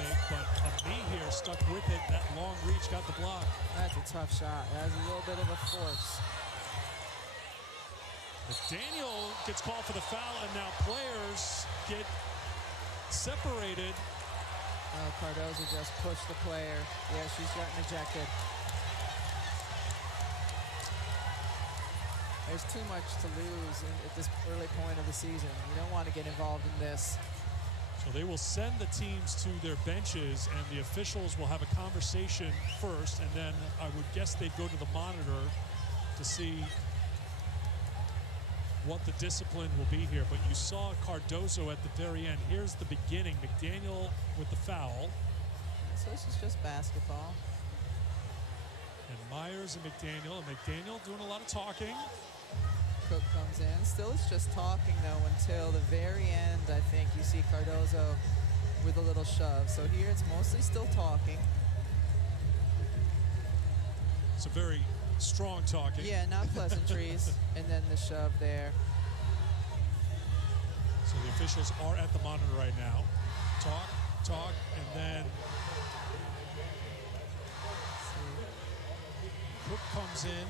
fake, but a knee here stuck with it. That long reach got the block. That's a tough shot. That's a little bit of a force. McDaniel gets called for the foul, and now players get separated. Cardozo just pushed the player. Yeah, she's gotten ejected. There's too much to lose at this early point of the season. You don't want to get involved in this. So they will send the teams to their benches, and the officials will have a conversation first, and then I would guess they'd go to the monitor to see what the discipline will be here. But you saw Cardozo at the very end. Here's the beginning. McDaniel with the foul. So this is just basketball. And Myers and McDaniel doing a lot of talking. Cook comes in. Still it's just talking though until the very end. I think you see Cardozo with a little shove. So here it's mostly still talking. It's a very strong talking. Yeah, not pleasantries. And then the shove there. So the officials are at the monitor right now. Talk, and then Cook comes in.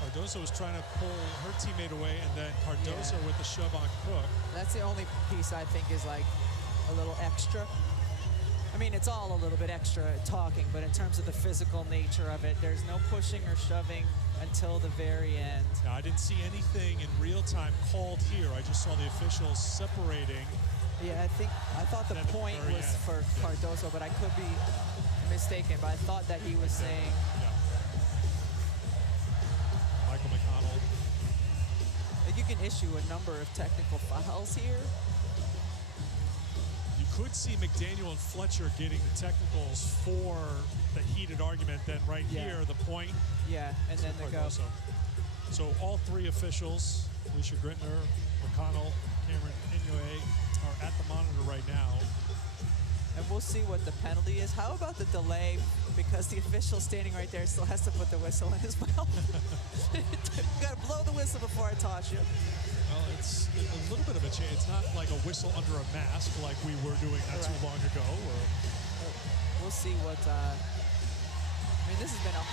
Cardozo is trying to pull her teammate away, and then Cardozo with the shove on Cook. That's the only piece I think is like a little extra. I mean, it's all a little bit extra talking, but in terms of the physical nature of it, there's no pushing or shoving until the very end. Now, I didn't see anything in real time called here. I just saw the officials separating. Yeah, I thought the point was for Cardozo, but I could be mistaken. But I thought that he was saying. Yeah. Michael McConnell. You can issue a number of technical fouls here. You could see McDaniel and Fletcher getting the technicals for the heated argument. Then right here, the point. Yeah, and then they go. So all three officials, Alicia Grittner, McConnell, Cameron Inouye, are at the monitor right now. And we'll see what the penalty is. How about the delay? Because the official standing right there still has to put the whistle in his mouth. You got to blow the whistle before I toss you. Well, it's a little bit of a change. It's not like a whistle under a mask like we were doing not too long ago. We'll see what. I mean, this has been a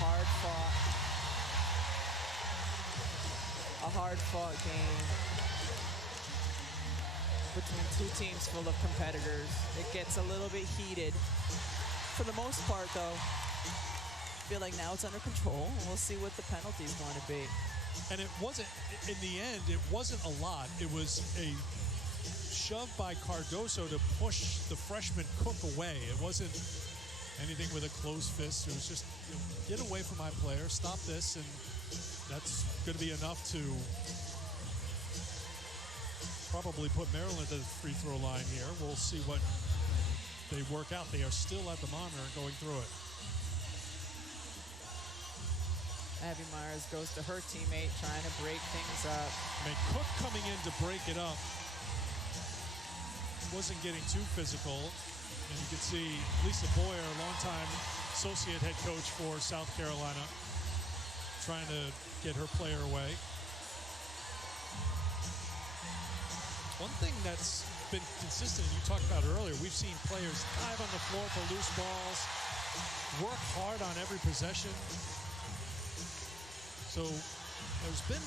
hard-fought game between two teams full of competitors. It gets a little bit heated. For the most part, though, I feel like now it's under control. We'll see what the penalty is going to be. And it wasn't, in the end, it wasn't a lot. It was a shove by Cardozo to push the freshman Cook away. It wasn't anything with a closed fist. It was just, get away from my player, stop this, and that's going to be enough to probably put Maryland at the free throw line here. We'll see what they work out. They are still at the monitor and going through it. Abby Myers goes to her teammate, trying to break things up. I mean, Cook coming in to break it up wasn't getting too physical. And you can see Lisa Boyer, longtime associate head coach for South Carolina, trying to get her player away. One thing that's been consistent, you talked about earlier, we've seen players dive on the floor for loose balls, work hard on every possession. So there's been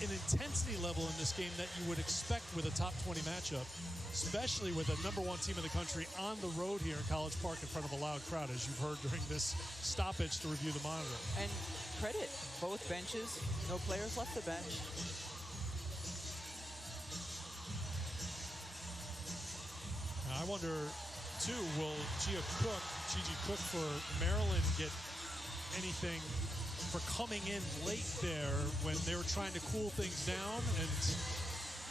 an intensity level in this game that you would expect with a top 20 matchup, especially with a #1 team in the country on the road here in College Park in front of a loud crowd, as you've heard during this stoppage to review the monitor. And credit, both benches, no players left the bench. I wonder, too, will Gigi Cook for Maryland get anything for coming in late there when they were trying to cool things down? And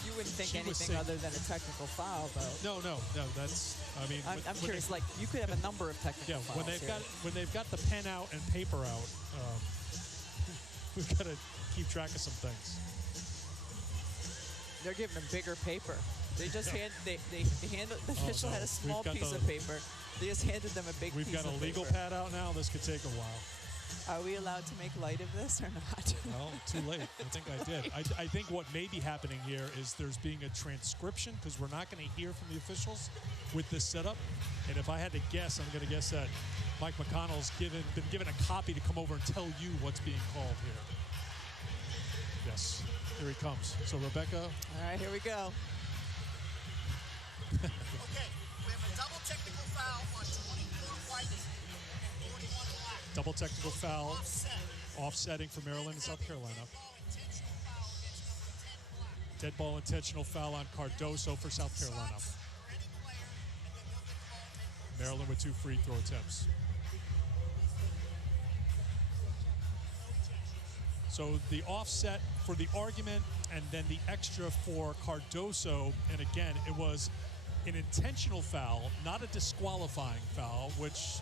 you wouldn't think anything other than a technical foul, though. No. That's. I mean, I'm curious. Like, you could have a number of technical fouls. When they've got the pen out and paper out, we've got to keep track of some things. They're giving them bigger paper. They just the official had a small piece of paper. They just handed them a big piece of paper. We've got a legal pad out now. This could take a while. Are we allowed to make light of this or not? Well, too late. I think I did. I think what may be happening here is there's being a transcription because we're not going to hear from the officials with this setup. And if I had to guess, I'm going to guess that Mike McConnell's been given a copy to come over and tell you what's being called here. Yes, here he comes. So, Rebecca. All right, here we go. Okay, we have a double technical foul on 24 white and 41 black. Double technical foul. Offset. Offsetting for Maryland and South Carolina. Dead ball intentional foul against number 10 black. Dead ball intentional foul on Cardoso for South Carolina. Shots for any player, and then they'll get the ball next. Maryland with 2 free throw attempts. So the offset for the argument and then the extra for Cardoso. And again, it was an intentional foul, not a disqualifying foul, which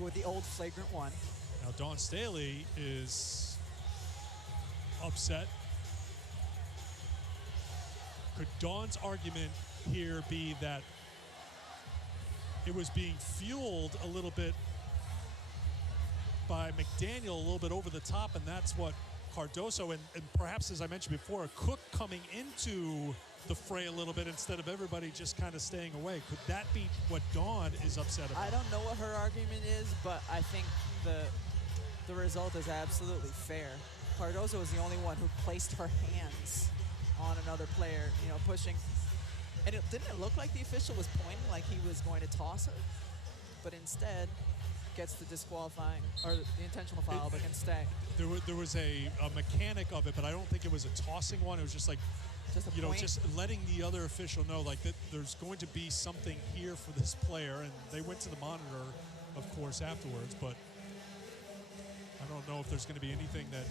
With the old flagrant one. now Dawn Staley is upset. Could Dawn's argument here be that it was being fueled a little bit by McDaniel, a little bit over the top, and that's what Cardoso and perhaps, as I mentioned before, Cook coming into the fray a little bit instead of everybody just kind of staying away. Could that be what Dawn is upset about? I don't know what her argument is, but I think the result is absolutely fair. Cardoso was the only one who placed her hands on another player, pushing. And didn't it look like the official was pointing like he was going to toss her? But instead, gets the disqualifying, or the intentional foul, but can stay. There was a mechanic of it, but I don't think it was a tossing one. It was just like, Just a point. just letting the other official know, like, that there's going to be something here for this player. And they went to the monitor, of course, afterwards. But I don't know if there's going to be anything that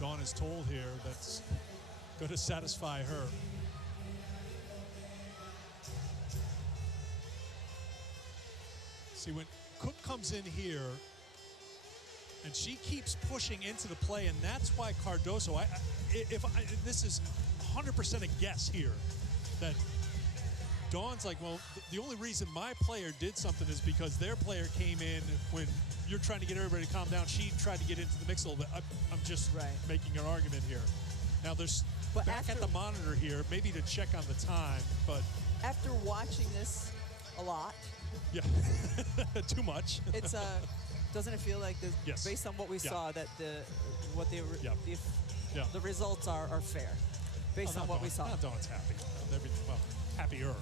Dawn is told here that's going to satisfy her. See, when Cook comes in here, and she keeps pushing into the play, and that's why Cardoso, this is 100% a guess here, that Dawn's like, well, the only reason my player did something is because their player came in when you're trying to get everybody to calm down. She tried to get into the mix a little bit. I'm just making an argument here. Now, there's back at the monitor here, maybe to check on the time, but After watching this a lot, yeah, too much. it's doesn't it feel like Yes. based on what we saw that the results are fair based on what we saw. Now Dawn's happy. Well, happier.